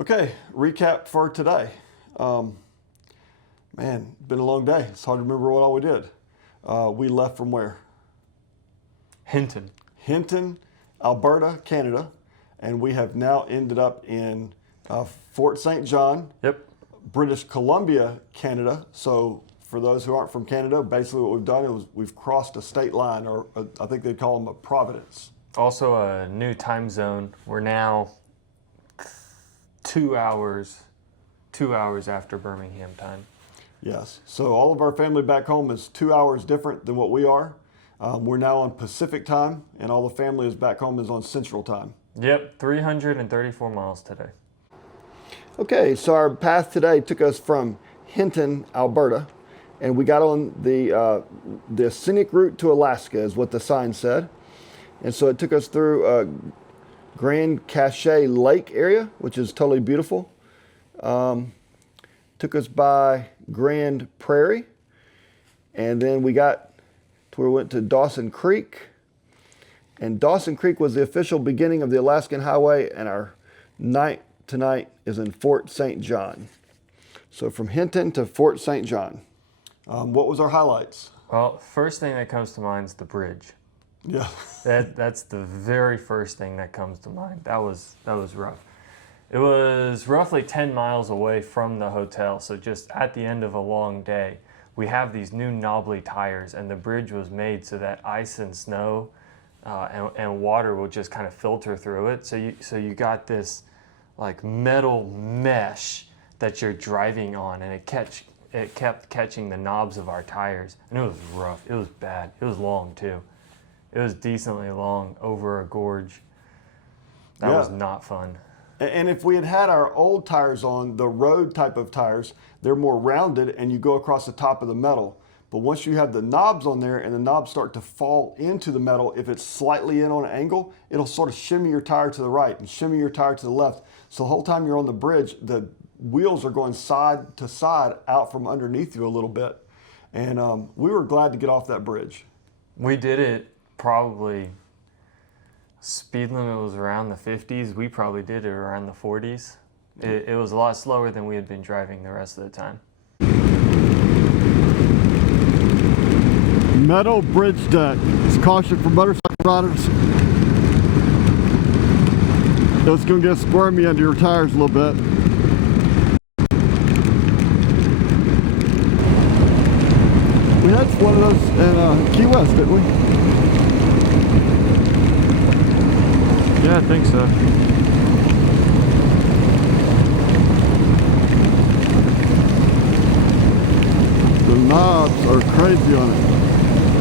Okay, recap for today. Man, been a long day. It's hard to remember what all we did. We left from where? Hinton. Hinton, Alberta, Canada, and we have now ended up in Fort St. John, Yep. British Columbia, Canada. So for those who aren't from Canada, basically what we've done is we've crossed a state line, or I think they call them a providence. Also a new time zone. We're now 2 hours after Birmingham time. Yes. So all of our family back home is 2 hours different than what we are. We're now on Pacific time, and all the family is back home is on Central time. Yep, 334 miles today. Okay, so our path today took us from Hinton, Alberta, and we got on the scenic route to Alaska, is what the sign said. And so it took us through Grand Cache Lake area, which is totally beautiful. Took us by Grand Prairie, and then we got to where we went to Dawson Creek. And Dawson Creek was the official beginning of the Alaskan Highway, and our night tonight is in Fort St. John. So from Hinton to Fort St. John. What was our highlights? Well, first thing that comes to mind is the bridge. Yeah. That's the very first thing that comes to mind. That was rough. It was roughly 10 miles away from the hotel, so just at the end of a long day, we have these new knobbly tires, and the bridge was made so that ice and snow and water will just kind of filter through it. So you got this like metal mesh that you're driving on, and it kept catching the knobs of our tires, and it was rough. It was bad. It was long too. It was decently long over a gorge. That was not fun. And if we had had our old tires on, the road type of tires, they're more rounded and you go across the top of the metal. But once you have the knobs on there and the knobs start to fall into the metal, if it's slightly in on an angle, it'll sort of shimmy your tire to the right and shimmy your tire to the left. So the whole time you're on the bridge, the wheels are going side to side out from underneath you a little bit. And we were glad to get off that bridge. We did it probably, speed limit was around the 50s. We probably did it around the 40s. It was a lot slower than we had been driving the rest of the time. Metal bridge deck. It's caution for motorcycle riders. It's going to get squirmy under your tires a little bit. We had one of those in Key West, didn't we? Yeah, I think so. The knobs are crazy on it.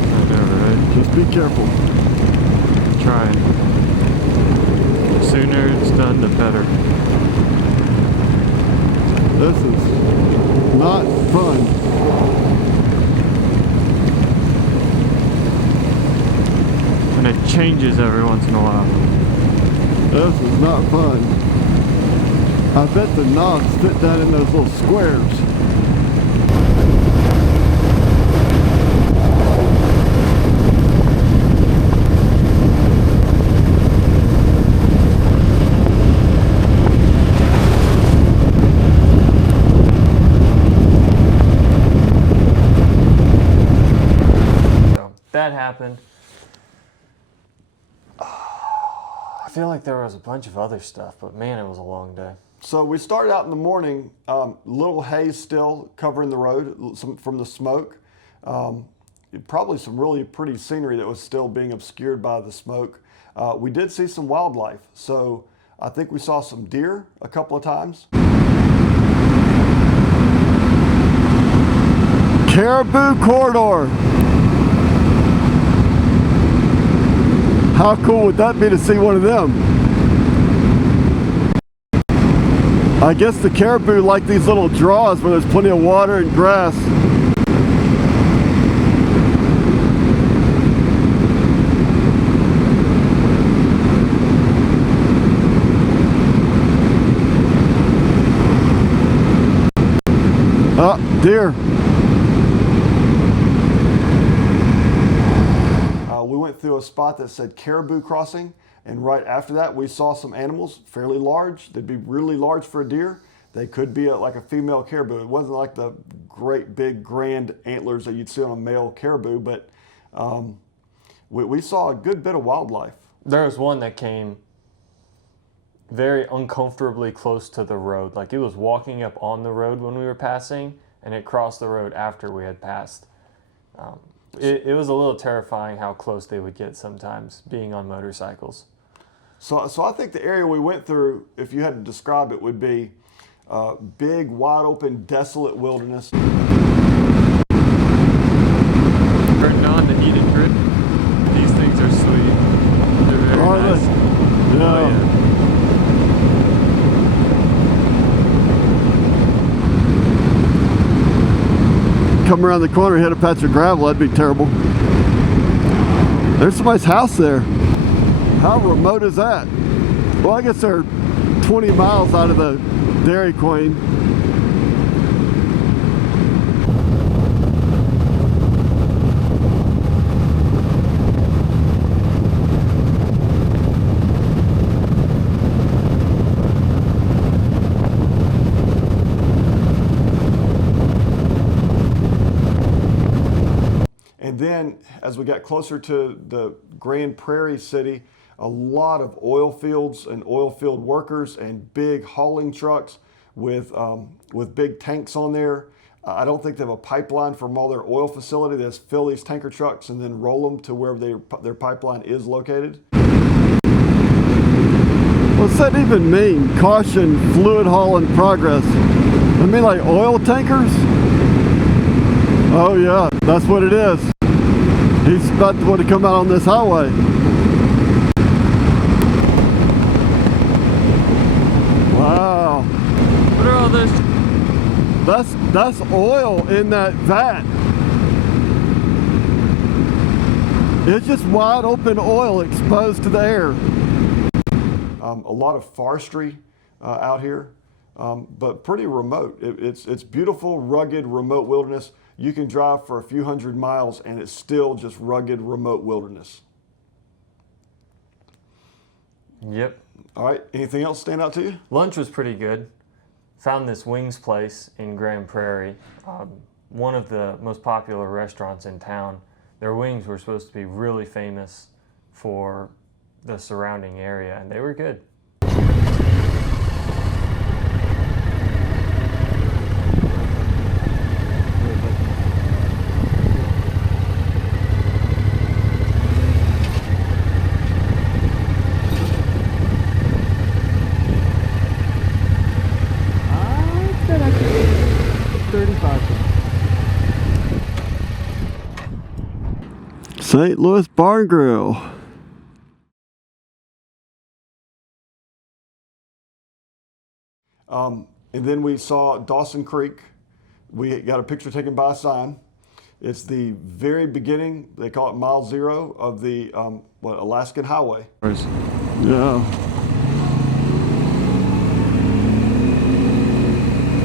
I know, right? Just be careful. Trying. The sooner it's done, the better. This is not fun. And it changes every once in a while. This is not fun. I bet the knobs fit down in those little squares. So that happened. I feel like there was a bunch of other stuff, but man, it was a long day. So we started out in the morning, little haze still covering the road from the smoke. Probably some really pretty scenery that was still being obscured by the smoke. We did see some wildlife. So I think we saw some deer a couple of times. Caribou Corridor. How cool would that be to see one of them? I guess the caribou like these little draws where there's plenty of water and grass. Deer. We went through a spot that said Caribou Crossing, And right after that, we saw some animals fairly large. They'd be really large for a deer. They could be like a female caribou. It wasn't like the great big grand antlers that you'd see on a male caribou, but we saw a good bit of wildlife. There was one that came very uncomfortably close to the road. Like it was walking up on the road when we were passing, and it crossed the road after we had passed. It was a little terrifying how close they would get sometimes being on motorcycles. So I think the area we went through, if you had to describe it, would be big, wide open, desolate wilderness. Turning on the heated grid. These things are sweet. They're very nice. Yeah. Oh, yeah. Come around the corner, hit a patch of gravel, that'd be terrible. There's somebody's house there. How remote is that? Well, I guess they're 20 miles out of the Dairy Queen. And then as we got closer to the Grand Prairie city, a lot of oil fields and oil field workers and big hauling trucks with big tanks on there. I don't think they have a pipeline from all their oil facility. They just fill these tanker trucks and then roll them to where their pipeline is located. What's that even mean? Caution, fluid haul in progress. I mean like oil tankers? Oh yeah, that's what it is. He's about to want to come out on this highway. Wow. What are all those? That's oil in that vat. It's just wide open oil exposed to the air. A lot of forestry out here, but pretty remote. It's beautiful, rugged, remote wilderness. You can drive for a few hundred miles and it's still just rugged, remote wilderness. Yep. All right, anything else stand out to you? Lunch was pretty good. Found this wings place in Grand Prairie, one of the most popular restaurants in town. Their wings were supposed to be really famous for the surrounding area, and they were good. St. Louis Bar and Grill. And then we saw Dawson Creek. We got a picture taken by a sign. It's the very beginning, they call it mile 0 of the Alaskan Highway. Yeah.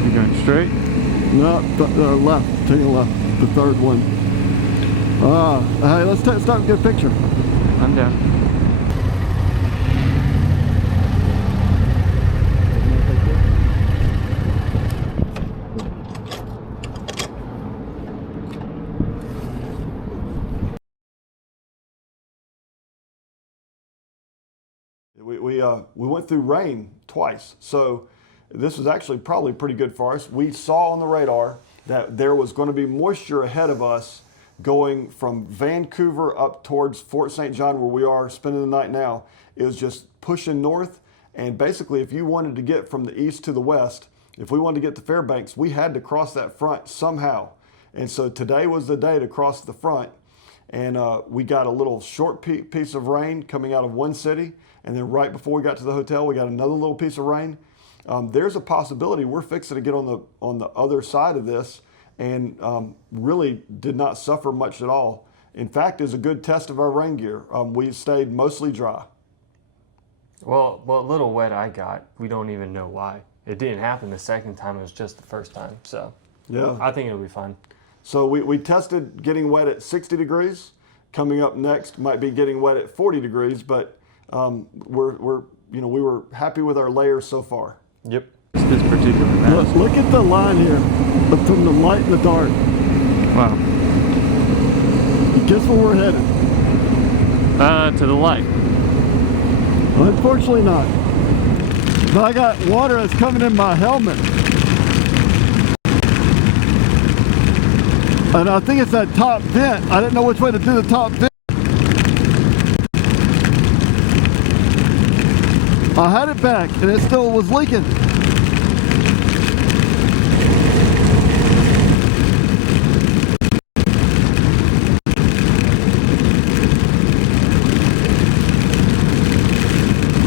You going straight? No, left, take a left, the third one. Hey, let's start and get a picture. I'm down. We went through rain twice, so this was actually probably pretty good for us. We saw on the radar that there was going to be moisture ahead of us going from Vancouver up towards Fort St. John, where we are spending the night now. It was just pushing north, and basically if you wanted to get from the east to the west, if we wanted to get to Fairbanks, we had to cross that front somehow. And so today was the day to cross the front, and we got a little short piece of rain coming out of one city, and then right before we got to the hotel, we got another little piece of rain. There's a possibility we're fixing to get on the other side of this, and really did not suffer much at all. In fact, it's a good test of our rain gear. We stayed mostly dry. Well, what little wet I got, we don't even know why. It didn't happen the second time, it was just the first time. So yeah, I think it'll be fine. So we tested getting wet at 60 degrees. Coming up next might be getting wet at 40 degrees, but we were happy with our layers so far. Yep. This particular map. Look at the line here from the light and the dark. Wow. Guess where we're headed? To the light. Unfortunately not. But I got water that's coming in my helmet. And I think it's that top vent. I didn't know which way to do the top vent. I had it back and it still was leaking.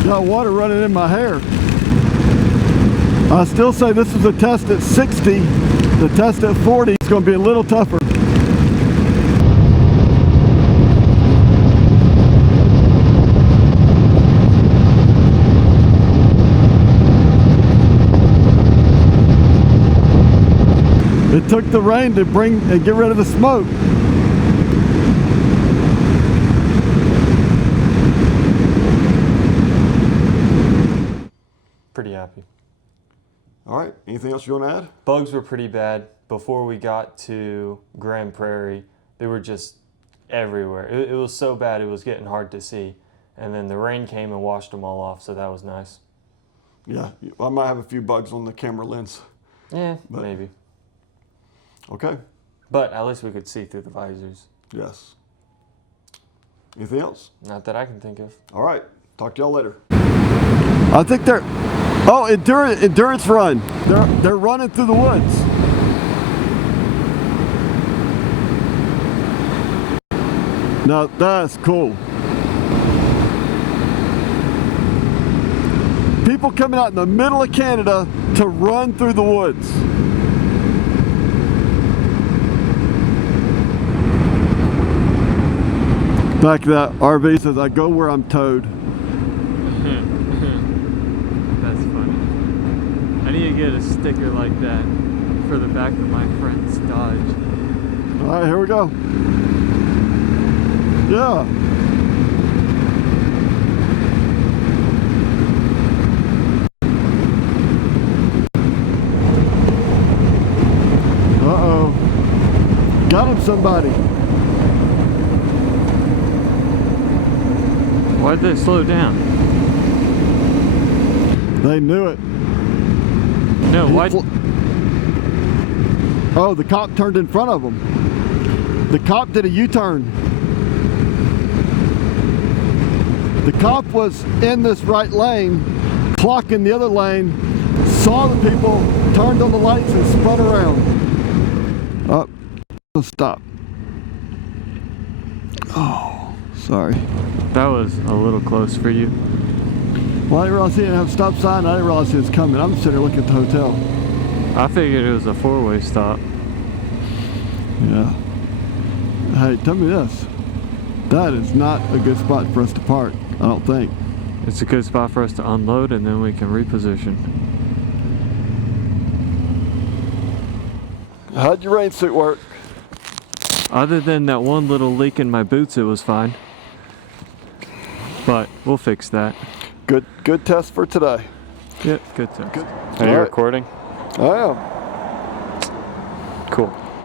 Got water running in my hair. I still say this is a test at 60. The test at 40 is going to be a little tougher. It took the rain to bring and get rid of the smoke. Pretty happy. All right, anything else you want to add? Bugs were pretty bad. Before we got to Grand Prairie, they were just everywhere. It was so bad it was getting hard to see. And then the rain came and washed them all off, so that was nice. Yeah, I might have a few bugs on the camera lens. Yeah, But- maybe. Okay, But at least we could see through the visors. yes. Anything else? Not that I can think of. All right, talk to y'all later. I think they're, oh, endurance run. They're running through the woods. Now that's cool. People coming out in the middle of Canada to run through the woods. Back to that RV says, I go where I'm towed. That's funny. I need to get a sticker like that for the back of my friend's Dodge. All right, here we go. Yeah. Uh-oh. Got him, somebody. Why'd they slow down? They knew it. No, why? Oh, the cop turned in front of them. The cop did a U-turn. The cop was in this right lane, clocking the other lane, saw the people, turned on the lights and spun around. Oh, stop. Oh, sorry. That was a little close for you. Well, I didn't realize he didn't have a stop sign. I didn't realize he was coming. I'm sitting there looking at the hotel. I figured it was a four-way stop. Yeah. Hey, tell me this. That is not a good spot for us to park, I don't think. It's a good spot for us to unload and then we can reposition. How'd your rain suit work? Other than that one little leak in my boots, it was fine. But we'll fix that. Good test for today. Yep, good test. Good. Are All you right. recording? I am. Cool.